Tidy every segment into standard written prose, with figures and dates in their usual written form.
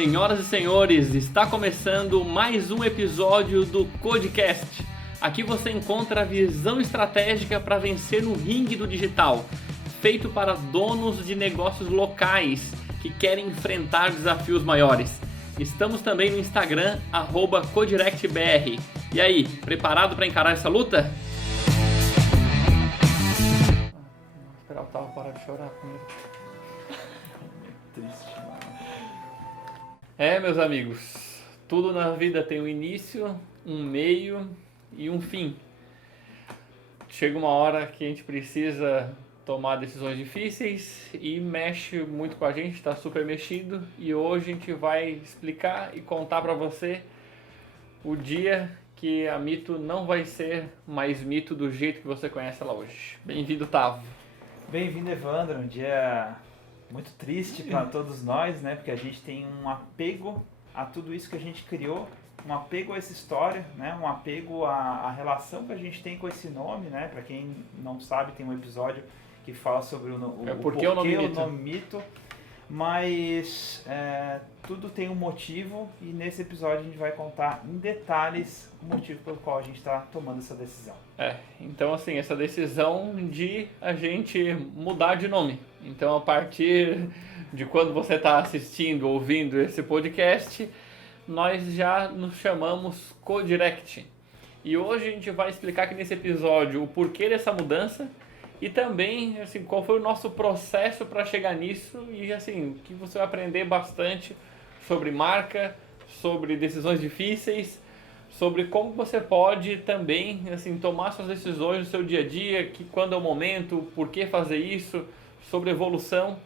Senhoras e senhores, está começando mais um episódio do Codecast. Aqui você encontra a visão estratégica para vencer no ringue do digital, feito para donos de negócios locais que querem enfrentar desafios maiores. Estamos também no Instagram, @codirectbr. E aí, preparado para encarar essa luta? Vou esperar o Tavo parar de chorar primeiro. Triste, mano. Meus amigos, tudo na vida tem um início, um meio e um fim. Chega uma hora que a gente precisa tomar decisões difíceis e mexe muito com a gente, está super mexido. E hoje a gente vai explicar e contar para você o dia que a Mito não vai ser mais Mito do jeito que você conhece ela hoje. Bem-vindo, Tavo. Bem-vindo, Evandro. Um dia muito triste para todos nós, né? Porque a gente tem um apego a tudo isso que a gente criou, um apego a essa história, né? Um apego à relação que a gente tem com esse nome, né? Para quem não sabe, tem um episódio que fala sobre o porquê o nome Mito. Mas tudo tem um motivo e nesse episódio a gente vai contar em detalhes o motivo pelo qual a gente está tomando essa decisão. Então assim, essa decisão de a gente mudar de nome. Então a partir de quando você está assistindo, ouvindo esse podcast, nós já nos chamamos Codirect. E hoje a gente vai explicar aqui nesse episódio o porquê dessa mudança e também assim, qual foi o nosso processo para chegar nisso e assim, que você vai aprender bastante sobre marca, sobre decisões difíceis, sobre como você pode também assim, tomar suas decisões no seu dia a dia, que quando é o momento, por que fazer isso, sobre evolução.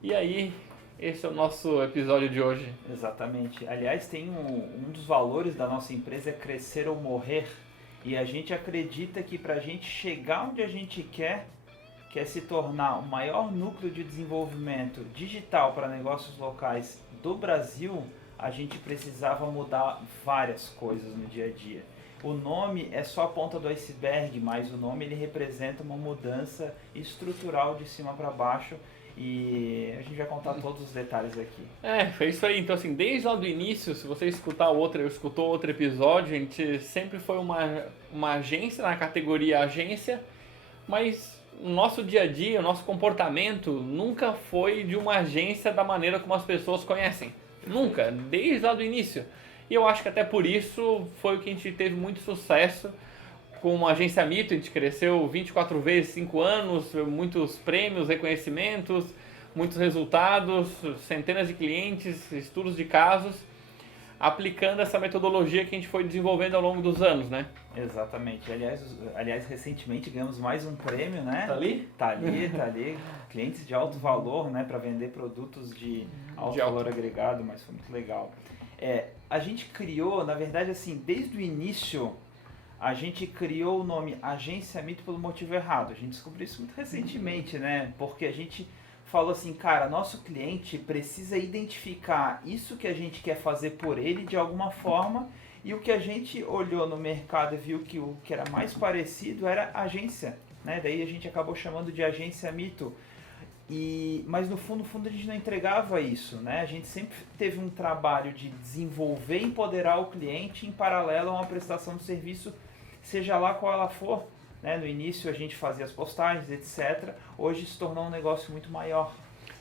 E aí, esse é o nosso episódio de hoje. Exatamente. Aliás, tem um dos valores da nossa empresa é crescer ou morrer. E a gente acredita que para a gente chegar onde a gente quer, que é se tornar o maior núcleo de desenvolvimento digital para negócios locais do Brasil, a gente precisava mudar várias coisas no dia a dia. O nome é só a ponta do iceberg, mas o nome ele representa uma mudança estrutural de cima para baixo e a gente vai contar todos os detalhes aqui. Foi isso aí. Então assim, desde lá do início, se você escutou outro episódio, a gente sempre foi uma agência na categoria agência, mas o nosso dia a dia, o nosso comportamento nunca foi de uma agência da maneira como as pessoas conhecem. Nunca, desde lá do início. E eu acho que até por isso foi o que a gente teve muito sucesso com a agência Mito. A gente cresceu 24 vezes em 5 anos, muitos prêmios, reconhecimentos, muitos resultados, centenas de clientes, estudos de casos, aplicando essa metodologia que a gente foi desenvolvendo ao longo dos anos, né? Exatamente. Aliás, recentemente ganhamos mais um prêmio, né? Tá ali? Tá ali. Clientes de alto valor, né? Para vender produtos de alto valor agregado, mas foi muito legal. A gente criou, na verdade, assim, desde o início, a gente criou o nome Agência Mito pelo motivo errado. A gente descobriu isso muito recentemente, né? Porque a gente falou assim, cara, nosso cliente precisa identificar isso que a gente quer fazer por ele de alguma forma e o que a gente olhou no mercado e viu que o que era mais parecido era agência, né? Daí a gente acabou chamando de Agência Mito. Mas no fundo a gente não entregava isso, né? A gente sempre teve um trabalho de desenvolver e empoderar o cliente em paralelo a uma prestação de serviço, seja lá qual ela for. Né? No início a gente fazia as postagens, etc. Hoje se tornou um negócio muito maior.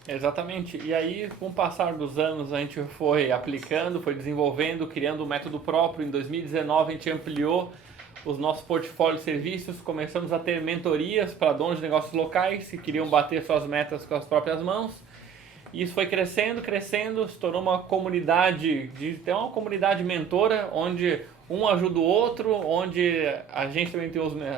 Exatamente. E aí, com o passar dos anos, a gente foi aplicando, foi desenvolvendo, criando um método próprio. Em 2019 a gente ampliou os nossos portfólios de serviços, começamos a ter mentorias para donos de negócios locais que queriam bater suas metas com as próprias mãos. E isso foi crescendo, se tornou uma comunidade, uma comunidade mentora, onde um ajuda o outro, onde a gente também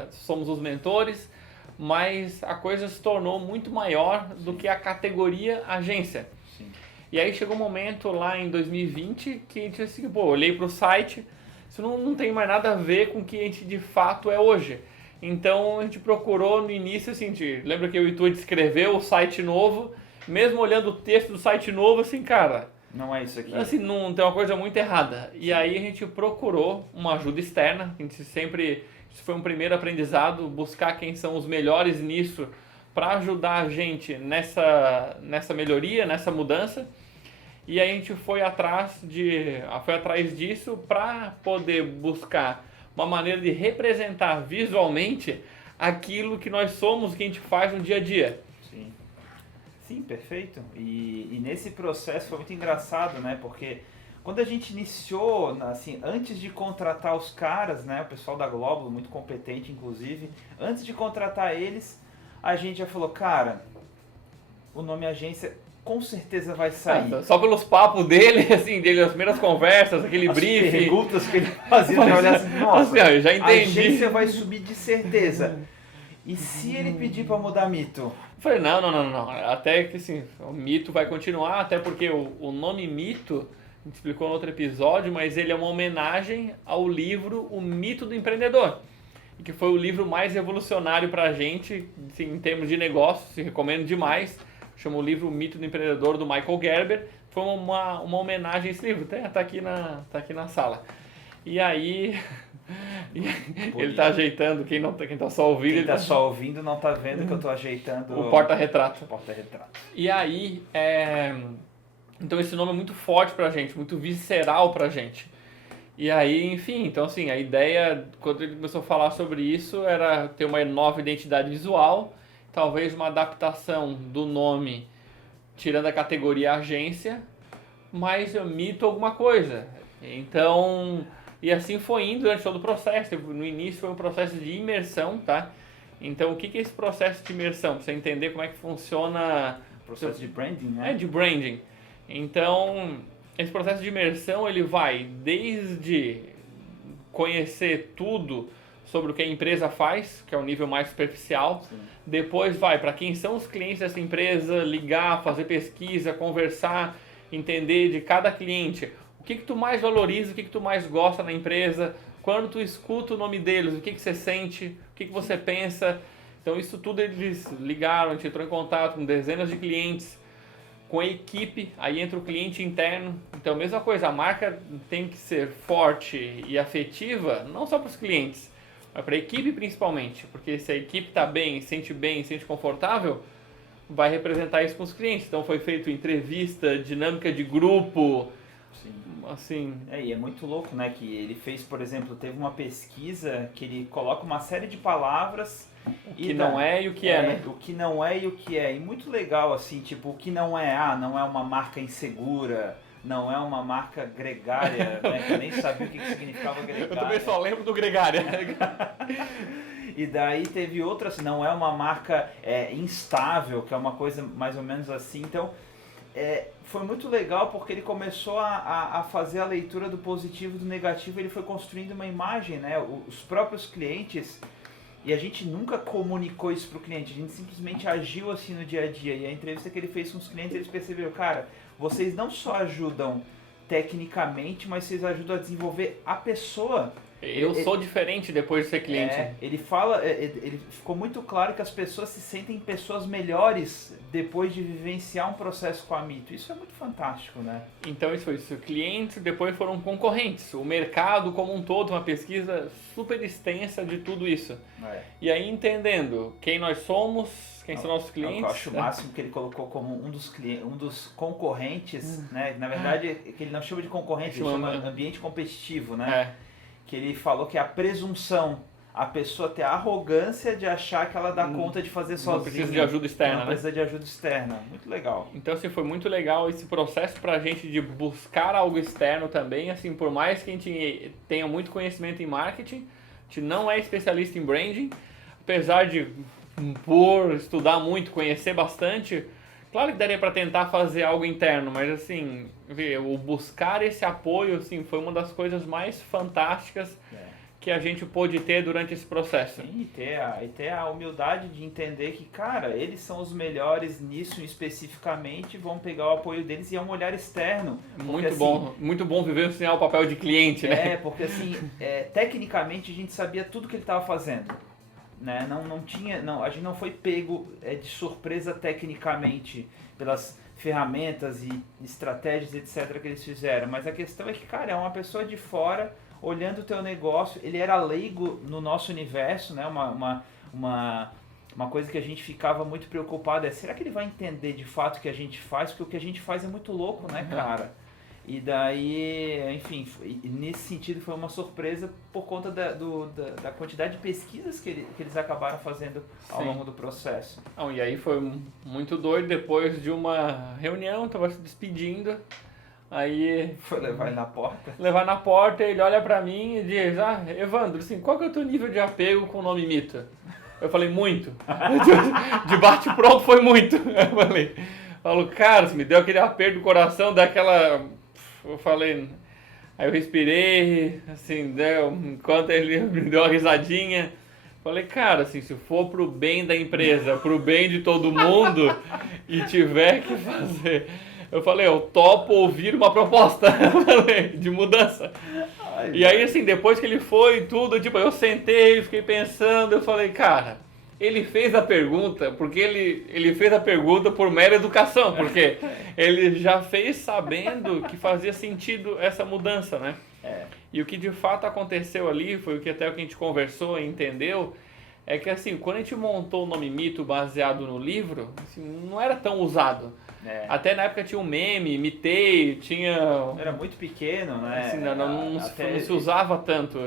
somos os mentores, mas a coisa se tornou muito maior do que a categoria agência. Sim. E aí chegou um momento lá em 2020 que a gente assim, olhei para o site, isso não tem mais nada a ver com o que a gente de fato é hoje. Então a gente procurou no início, assim, lembra que eu e tu escreveu o site novo, mesmo olhando o texto do site novo, assim, cara, não é isso aqui. Assim, não tem uma coisa muito errada. E aí a gente procurou uma ajuda externa, a gente sempre, isso foi um primeiro aprendizado, buscar quem são os melhores nisso para ajudar a gente nessa melhoria, nessa mudança. E aí a gente foi atrás disso para poder buscar uma maneira de representar visualmente aquilo que nós somos, que a gente faz no dia a dia. Sim, sim, perfeito. E nesse processo foi muito engraçado, né? Porque quando a gente iniciou, assim, antes de contratar os caras, né? O pessoal da Glóbulo, muito competente, inclusive, antes de contratar eles, a gente já falou, cara, o nome agência com certeza vai sair. Só pelos papos dele, assim, as primeiras conversas, aquele briefing. As perguntas que ele fazia, eu olhava assim, nossa, eu já entendi. A agência vai subir de certeza. E se ele pedir para mudar mito? Eu falei, não. Até que assim, o mito vai continuar, até porque o nome mito, a gente explicou no outro episódio, mas ele é uma homenagem ao livro O Mito do Empreendedor. E que foi o livro mais revolucionário pra gente, assim, em termos de negócio, se recomendo demais. Chama o livro O Mito do Empreendedor, do Michael Gerber. Foi uma homenagem a esse livro, tá aqui na sala. E aí, ele tá ajeitando, quem tá só ouvindo... Quem tá só ouvindo não tá vendo que eu tô ajeitando... O porta-retrato. E aí, então esse nome é muito forte pra gente, muito visceral pra gente. E aí, enfim, então assim, a ideia, quando ele começou a falar sobre isso, era ter uma nova identidade visual, talvez uma adaptação do nome, tirando a categoria agência, mas eu mito alguma coisa. Então, e assim foi indo durante todo o processo. No início foi um processo de imersão, tá? Então, o que é esse processo de imersão? Pra você entender como é que funciona... Processo de branding, né? De branding. Então, esse processo de imersão, ele vai desde conhecer tudo sobre o que a empresa faz, que é o nível mais superficial. Sim. Depois vai para quem são os clientes dessa empresa, ligar, fazer pesquisa, conversar, entender de cada cliente. O que tu mais valoriza, o que tu mais gosta na empresa, quando tu escuta o nome deles, o que você sente, o que você pensa. Então isso tudo eles ligaram, a gente entrou em contato com dezenas de clientes, com a equipe, aí entra o cliente interno. Então, mesma coisa, a marca tem que ser forte e afetiva, não só para os clientes, mas para a equipe principalmente, porque se a equipe está bem, sente confortável, vai representar isso com os clientes. Então, foi feito entrevista, dinâmica de grupo, sim. Assim... E é muito louco, né, que ele fez, por exemplo, teve uma pesquisa que ele coloca uma série de palavras... O que não é e o que é, né? O que não é e o que é. E muito legal, assim, tipo, o que não é, não é uma marca insegura, não é uma marca gregária, né? Que eu nem sabia o que significava gregária. Eu também só lembro do gregária. E daí teve outra, assim, não é uma marca instável, que é uma coisa mais ou menos assim. Então, foi muito legal porque ele começou a fazer a leitura do positivo e do negativo, ele foi construindo uma imagem, né? Os próprios clientes... E a gente nunca comunicou isso pro cliente, a gente simplesmente agiu assim no dia a dia. E a entrevista que ele fez com os clientes, eles perceberam, cara, vocês não só ajudam tecnicamente, mas vocês ajudam a desenvolver a pessoa. Eu sou diferente depois de ser cliente. Ele fala, ele ficou muito claro que as pessoas se sentem pessoas melhores depois de vivenciar um processo com a Mito. Isso é muito fantástico, né? Então isso foi isso. Clientes depois foram concorrentes. O mercado como um todo, uma pesquisa super extensa de tudo isso. E aí entendendo quem nós somos, quem são nossos clientes. Eu acho o máximo que ele colocou como um dos concorrentes, né? Na verdade, que ele não chama de concorrente, ele chama ambiente competitivo, né? Que ele falou que é a presunção, a pessoa ter a arrogância de achar que ela dá conta de fazer sozinha. Não precisa de ajuda externa, não precisa de ajuda externa. Muito legal. Então, assim, foi muito legal esse processo pra gente de buscar algo externo também. Assim, por mais que a gente tenha muito conhecimento em marketing, a gente não é especialista em branding, apesar de, por estudar muito, conhecer bastante... Claro que daria para tentar fazer algo interno, mas assim, o buscar esse apoio assim, foi uma das coisas mais fantásticas que a gente pôde ter durante esse processo. Sim, e ter a humildade de entender que, cara, eles são os melhores nisso especificamente, vão pegar o apoio deles e é um olhar externo. Muito bom viver assim, o papel de cliente, né? Porque assim, tecnicamente a gente sabia tudo que ele estava fazendo. Né? A gente não foi pego de surpresa tecnicamente pelas ferramentas e estratégias, etc. que eles fizeram, mas a questão é que, cara, é uma pessoa de fora olhando o teu negócio, ele era leigo no nosso universo, né? uma coisa que a gente ficava muito preocupado é, será que ele vai entender de fato o que a gente faz? Porque o que a gente faz é muito louco, né, cara? E daí, enfim, nesse sentido foi uma surpresa por conta da quantidade de pesquisas que eles acabaram fazendo ao longo do processo. Não, e aí foi muito doido, depois de uma reunião, tava se despedindo, aí... Foi levar ele na porta? Levar na porta, ele olha pra mim e diz, Evandro, assim, qual que é o teu nível de apego com o nome mito? Eu falei, muito. De bate-pronto foi muito. Eu falo, cara, você me deu aquele aperto do coração, daquela... Eu falei... Aí eu respirei, assim, enquanto ele me deu uma risadinha. Falei, cara, assim, se for pro bem da empresa, pro bem de todo mundo, e tiver que fazer... Eu falei, eu topo ouvir uma proposta de mudança. Ai, e aí, assim, depois que ele foi tudo, tipo, eu sentei, fiquei pensando, eu falei, cara, ele fez a pergunta, porque ele fez a pergunta por mera educação, porque ele já fez sabendo que fazia sentido essa mudança, né? E o que de fato aconteceu ali, foi o que até o que a gente conversou e entendeu, é que assim, quando a gente montou o nome Mito baseado no livro, assim, não era tão usado. Até na época tinha um meme, mitei, tinha... Era muito pequeno, né? Assim, não se usava tanto.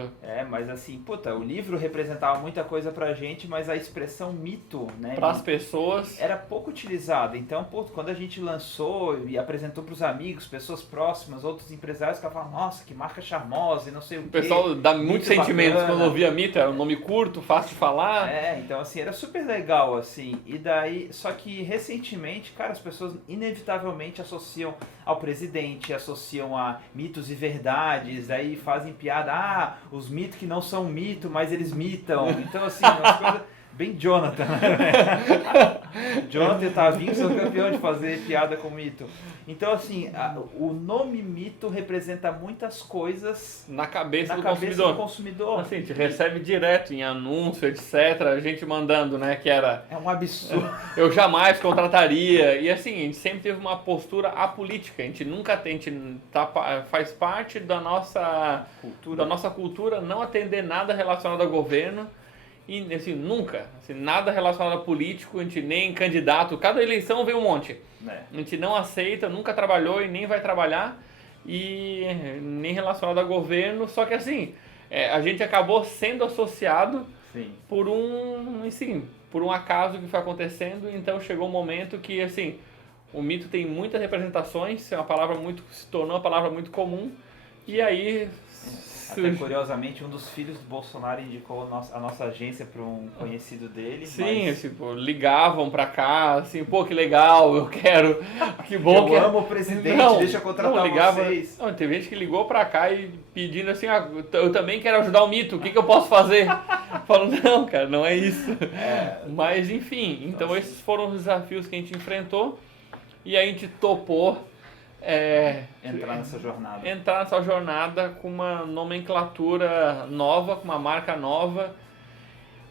Mas assim, puta, o livro representava muita coisa pra gente, mas a expressão mito, né? Para as pessoas... Era pouco utilizada. Então, quando a gente lançou e apresentou pros amigos, pessoas próximas, outros empresários que falavam, nossa, que marca charmosa e não sei o quê. O pessoal dá muitos sentimentos quando ouvia mito, era um nome curto, fácil de falar. Então assim, era super legal, assim. E daí, só que recentemente, cara, as pessoas inevitavelmente associam ao presidente, associam a mitos e verdades, daí fazem piada, os mitos que não são mito, mas eles mitam. Então assim, umas coisas bem Jonathan, né? Jonathan e Tavinho são campeão de fazer piada com mito. Então assim, o nome mito representa muitas coisas na cabeça do consumidor. Assim, a gente recebe direto em anúncio, etc, a gente mandando, né, que era... É um absurdo. Eu jamais contrataria. E assim, a gente sempre teve uma postura apolítica. A gente nunca tem, faz parte da nossa cultura não atender nada relacionado ao governo. E assim, nunca, assim, nada relacionado a político, a gente nem candidato, cada eleição vem um monte. A gente não aceita, nunca trabalhou e nem vai trabalhar, e nem relacionado a governo, só que assim, a gente acabou sendo associado por um acaso que foi acontecendo, então chegou um momento que assim, o mito tem muitas representações, se tornou uma palavra muito comum, e aí... Até curiosamente, um dos filhos do Bolsonaro indicou a nossa agência para um conhecido dele. Sim, mas... assim, ligavam pra cá, assim, pô, que legal, eu quero, que bom eu amo o presidente, deixa eu contratar vocês. Não, teve gente que ligou pra cá e pedindo assim, eu também quero ajudar o mito, o que eu posso fazer? Falando, não, cara, não é isso. Mas, enfim, então esses foram os desafios que a gente enfrentou e a gente topou entrar nessa jornada com uma nomenclatura nova, com uma marca nova,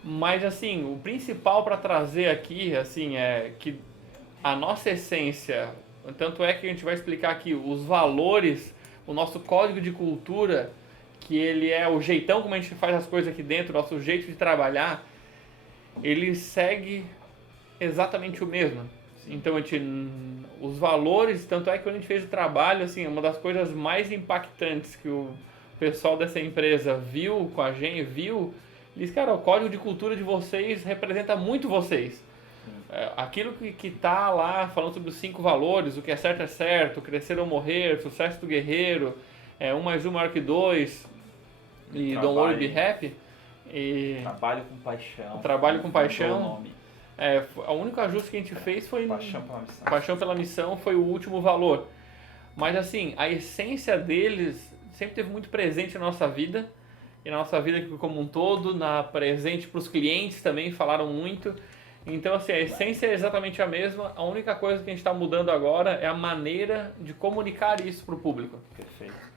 mas assim, o principal para trazer aqui, assim, é que a nossa essência, tanto é que a gente vai explicar aqui os valores, o nosso código de cultura, que ele é o jeitão como a gente faz as coisas aqui dentro, o nosso jeito de trabalhar, ele segue exatamente o mesmo. Então, os valores, tanto é que quando a gente fez o trabalho, assim, uma das coisas mais impactantes que o pessoal dessa empresa viu com a gente, disse, cara, o código de cultura de vocês representa muito vocês. Aquilo que tá lá falando sobre os 5 valores, o que é certo, crescer ou morrer, sucesso do guerreiro, 1 mais 1 maior que 2, e Don't Worry Be Happy. Trabalho com paixão. O único ajuste que a gente fez foi... Paixão pela missão foi o último valor. Mas assim, a essência deles sempre teve muito presente na nossa vida. E na nossa vida como um todo, presente para os clientes também, falaram muito. Então assim, a essência é exatamente a mesma. A única coisa que a gente está mudando agora é a maneira de comunicar isso para o público.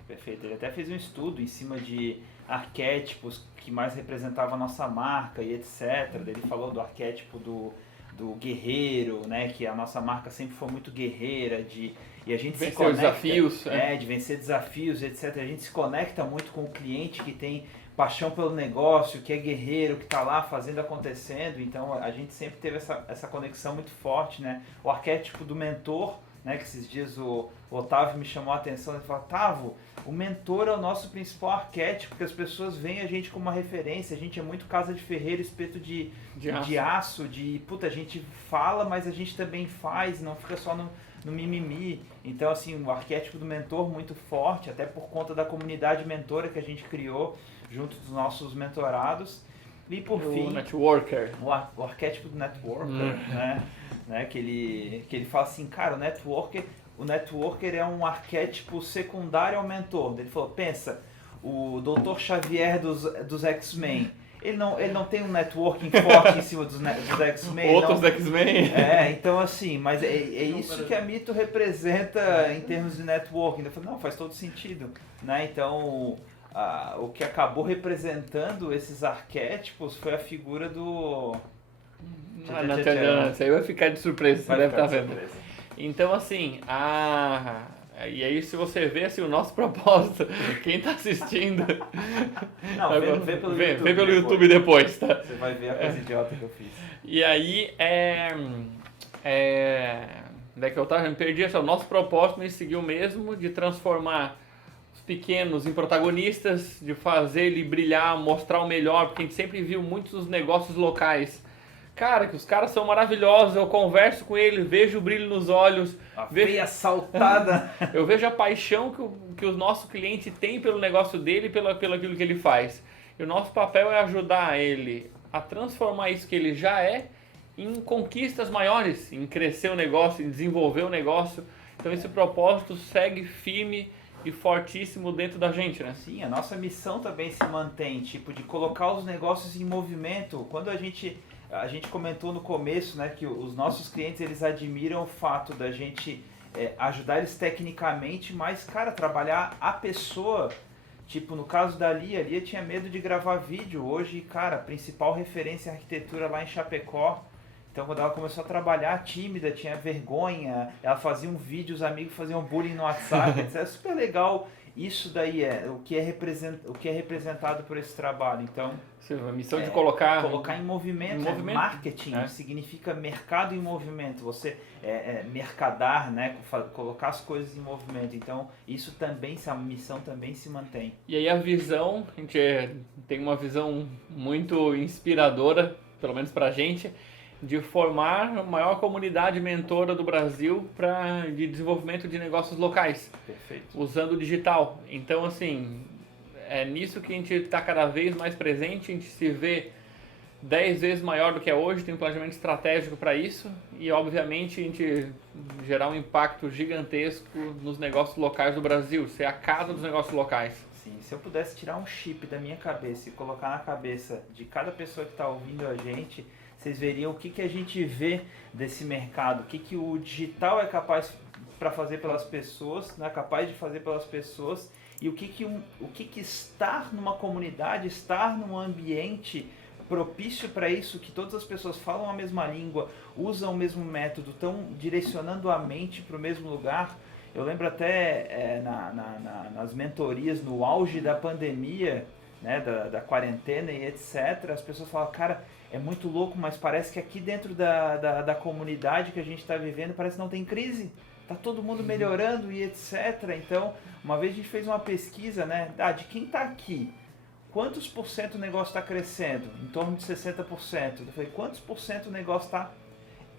Perfeito. Ele até fez um estudo em cima de arquétipos que mais representavam a nossa marca e etc. Ele falou do arquétipo do guerreiro, né? Que a nossa marca sempre foi muito guerreira, e a gente vencer se conecta, desafios, de vencer desafios, etc. A gente se conecta muito com o cliente que tem paixão pelo negócio, que é guerreiro, que está lá fazendo acontecendo. Então a gente sempre teve essa conexão muito forte, né? O arquétipo do mentor, né? Que esses dias o Otávio me chamou a atenção, ele falou: Otávio, o mentor é o nosso principal arquétipo, porque as pessoas veem a gente como uma referência, a gente é muito casa de ferreiro, espeto de aço, puta, a gente fala, mas a gente também faz, não fica só no mimimi. Então, assim, o arquétipo do mentor muito forte, até por conta da comunidade mentora que a gente criou junto dos nossos mentorados. E por fim, networker. O arquétipo do networker, né? Que ele fala assim, cara, o networker é um arquétipo secundário ao mentor. Ele falou, pensa, o Dr. Xavier dos X-Men, ele não tem um networking forte em cima dos X-Men. Outros X-Men. Então assim, mas é isso que a Mito representa em termos de networking. Eu falei, não, faz todo sentido, né? Então, o que acabou representando esses arquétipos foi a figura do... Isso aí vai ficar de surpresa, você deve estar vendo. Então, assim, e aí se você vê assim, o nosso propósito, quem está assistindo... Não, vê pelo YouTube depois, tá? Você vai ver a coisa idiota que eu fiz. E aí, onde é que eu tava? Eu me perdi. O nosso propósito me seguiu mesmo, de transformar os pequenos em protagonistas, de fazer ele brilhar, mostrar o melhor, porque a gente sempre viu muitos dos negócios locais. Cara, que os caras são maravilhosos, eu converso com ele, vejo o brilho nos olhos. Veia saltada. Eu vejo a paixão que o nosso cliente tem pelo negócio dele e pelo aquilo que ele faz. E o nosso papel é ajudar ele a transformar isso que ele já é em conquistas maiores, em crescer o negócio, em desenvolver o negócio. Então esse propósito segue firme e fortíssimo dentro da gente, né? Sim, a nossa missão também se mantém, tipo, de colocar os negócios em movimento. Quando a gente comentou no começo, né, que os nossos clientes, eles admiram o fato da gente ajudar eles tecnicamente, mas, cara, trabalhar a pessoa, tipo, no caso da Lia tinha medo de gravar vídeo. Hoje, cara, a principal referência em arquitetura lá em Chapecó. Então, quando ela começou a trabalhar, tímida, tinha vergonha, ela fazia um vídeo, os amigos faziam bullying no WhatsApp, etc. É super legal. Isso daí o que é representado por esse trabalho. Então, a missão de colocar em movimento. Marketing significa mercado em movimento. Você mercadar, né? Colocar as coisas em movimento. Então, isso também, a missão também se mantém. E aí a visão, a gente tem uma visão muito inspiradora, pelo menos pra gente, de formar a maior comunidade mentora do Brasil de desenvolvimento de negócios locais. Perfeito. Usando o digital. Então, assim, é nisso que a gente está cada vez mais presente, a gente se vê 10 vezes maior do que é hoje, tem um planejamento estratégico para isso e, obviamente, a gente gerar um impacto gigantesco nos negócios locais do Brasil, ser a casa dos negócios locais. Sim, se eu pudesse tirar um chip da minha cabeça e colocar na cabeça de cada pessoa que está ouvindo a gente, vocês veriam o que a gente vê desse mercado, o que o digital é capaz para fazer pelas pessoas, né, capaz de fazer pelas pessoas, e o que estar numa comunidade, estar num ambiente propício para isso, que todas as pessoas falam a mesma língua, usam o mesmo método, estão direcionando a mente para o mesmo lugar. Eu lembro até nas mentorias, no auge da pandemia, né, da quarentena e etc., as pessoas falam, cara, é muito louco, mas parece que aqui dentro da comunidade que a gente está vivendo, parece que não tem crise. Está todo mundo melhorando e etc. Então, uma vez a gente fez uma pesquisa, né, de quem está aqui, quantos por cento o negócio está crescendo? Em torno de 60%. Eu falei, quantos por cento o negócio está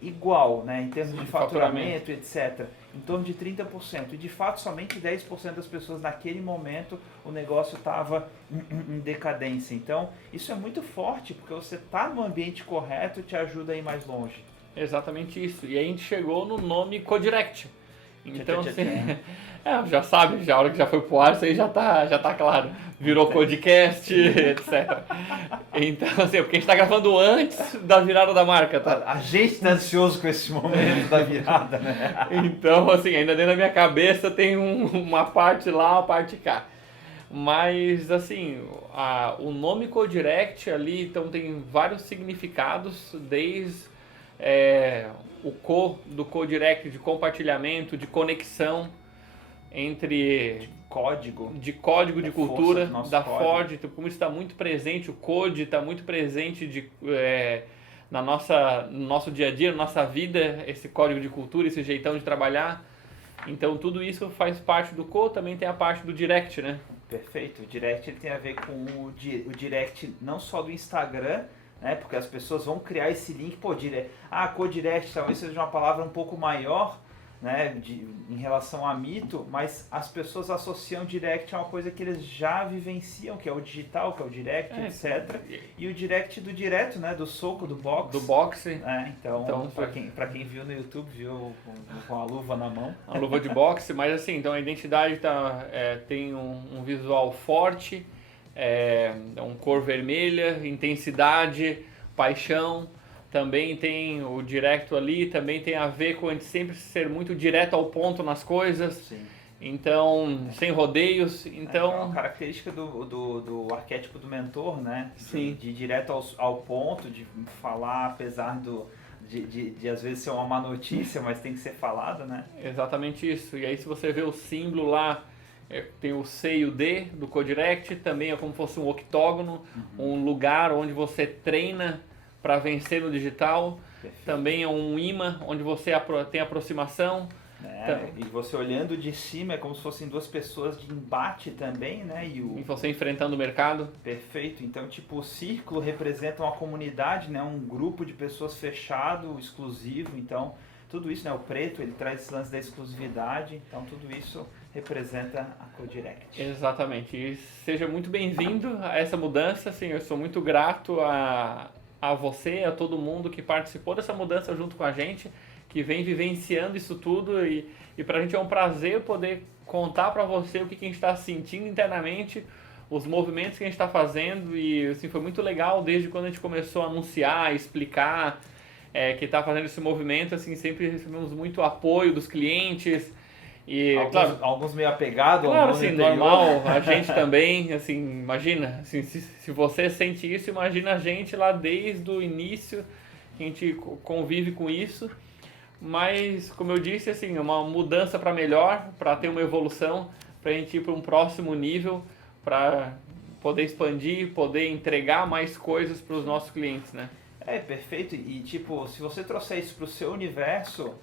igual, né, em termos de faturamento, etc. Em torno de 30%. E de fato, somente 10% das pessoas naquele momento o negócio estava em decadência. Então, isso é muito forte, porque você está no ambiente correto e te ajuda a ir mais longe. Exatamente isso. E aí a gente chegou no nome Codirect. Então, já sabe, a hora que já foi pro ar, isso aí já tá claro. Virou podcast, etc. Então, assim, porque a gente tá gravando antes da virada da marca, tá? A gente tá ansioso com esse momento da virada, né? Então, assim, ainda dentro da minha cabeça tem uma parte lá, uma parte cá. Mas, assim, o nome Codirect ali, então, tem vários significados, desde o do Codirect, de compartilhamento, de conexão, entre código de cultura da código. Ford, então, como isso está muito presente, o Code está muito presente no nosso dia a dia, na nossa vida, esse código de cultura, esse jeitão de trabalhar. Então tudo isso faz parte do Code, também tem a parte do Direct, né? Perfeito. O Direct ele tem a ver com o Direct não só do Instagram, né? Porque as pessoas vão criar esse link, Co-Direct talvez seja uma palavra um pouco maior, né, em relação a mito, mas as pessoas associam Direct a uma coisa que eles já vivenciam, que é o digital, que é o Direct, etc. E o Direct do direto, né, do soco, do boxe. Do boxe. Então pra quem viu no YouTube, viu com a luva na mão. A luva de boxe, mas assim, então a identidade tem um visual forte, uma cor vermelha, intensidade, paixão. Também tem o direto ali, também tem a ver com a gente sempre ser muito direto ao ponto nas coisas. Sim. Então, sem rodeios. Então, é uma característica do arquétipo do mentor, né? Sim. De direto ao ponto, de falar, apesar de às vezes ser uma má notícia, mas tem que ser falado, né? Exatamente isso. E aí se você vê o símbolo lá, tem o C e o D do Codirect, também é como se fosse um octógono, um lugar onde você treina para vencer no digital. Perfeito. Também é um imã onde você tem aproximação. E você olhando de cima é como se fossem duas pessoas de embate também, né? E você enfrentando o mercado. Perfeito. Então, tipo, o círculo representa uma comunidade, né? Um grupo de pessoas fechado, exclusivo. Então, tudo isso, né? O preto, ele traz esse lance da exclusividade. Então, tudo isso representa a Codirect. Exatamente. E seja muito bem-vindo a essa mudança. Assim, eu sou muito grato a você, a todo mundo que participou dessa mudança junto com a gente, que vem vivenciando isso tudo, e pra gente é um prazer poder contar pra você o que a gente está sentindo internamente, os movimentos que a gente está fazendo, e assim, foi muito legal desde quando a gente começou a anunciar, explicar que está fazendo esse movimento, assim, sempre recebemos muito apoio dos clientes. E, alguns meio apegados, claro, assim, normal, a gente também, assim, imagina, assim, se você sente isso, imagina a gente lá desde o início, que a gente convive com isso, mas, como eu disse, assim, uma mudança para melhor, para ter uma evolução, para a gente ir para um próximo nível, para poder expandir, poder entregar mais coisas para os nossos clientes, né? Perfeito, e tipo, se você trouxer isso para o seu universo,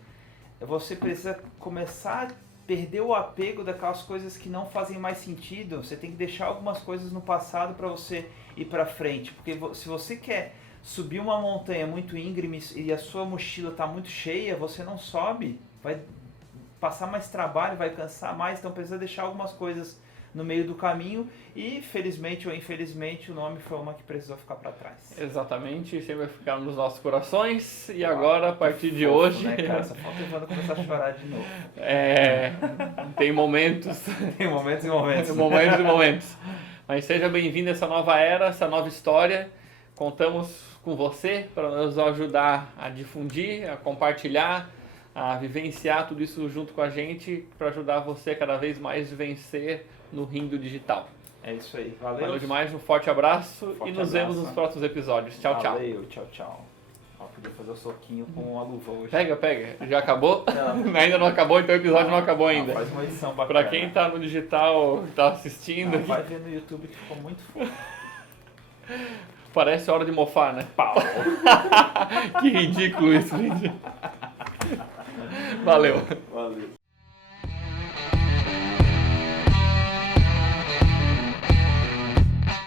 você precisa começar a perder o apego daquelas coisas que não fazem mais sentido. Você tem que deixar algumas coisas no passado para você ir para frente, porque se você quer subir uma montanha muito íngreme e a sua mochila está muito cheia, você não sobe, vai passar mais trabalho, vai cansar mais, então precisa deixar algumas coisas no meio do caminho, e felizmente ou infelizmente o nome foi uma que precisou ficar para trás. Exatamente, sempre vai ficar nos nossos corações, e agora, a partir de hoje... Né, cara? Só falta o Evandro começar a chorar de novo. Tem momentos... Tem momentos e momentos. Momentos e momentos. Mas seja bem-vindo a essa nova era, essa nova história. Contamos com você para nos ajudar a difundir, a compartilhar, a vivenciar tudo isso junto com a gente, para ajudar você a cada vez mais vencer no ringue do digital. É isso aí, valeu. Valeu demais, um forte abraço e nos vemos nos próximos episódios. Tchau, tchau. Valeu, tchau, tchau. Podia fazer o soquinho com a luva hoje. Pega. Já acabou? Ainda não acabou, então o episódio não acabou ainda. Faz uma edição bacana. Pra quem tá no digital, tá assistindo... Vai ver no YouTube que ficou muito fofo. Parece hora de mofar, né? Pau! Que ridículo isso, gente. Valeu.